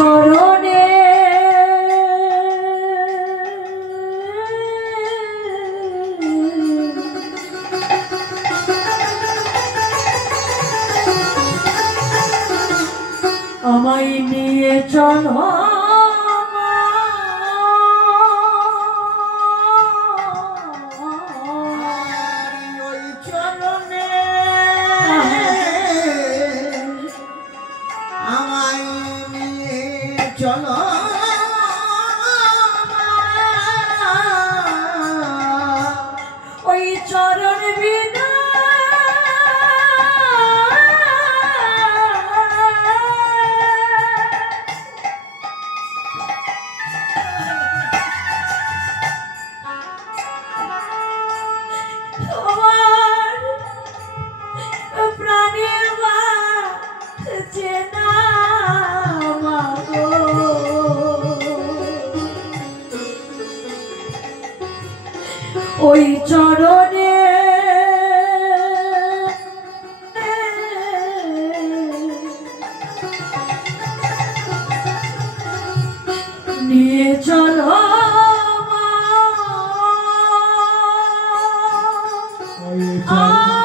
চরণে আমায় নিয়ে চলো চলো ওই চরণ বিনা আমার প্রাণের বাঁচে না মাগো। ওই চরণে নিয়ে চলো ওই চরণে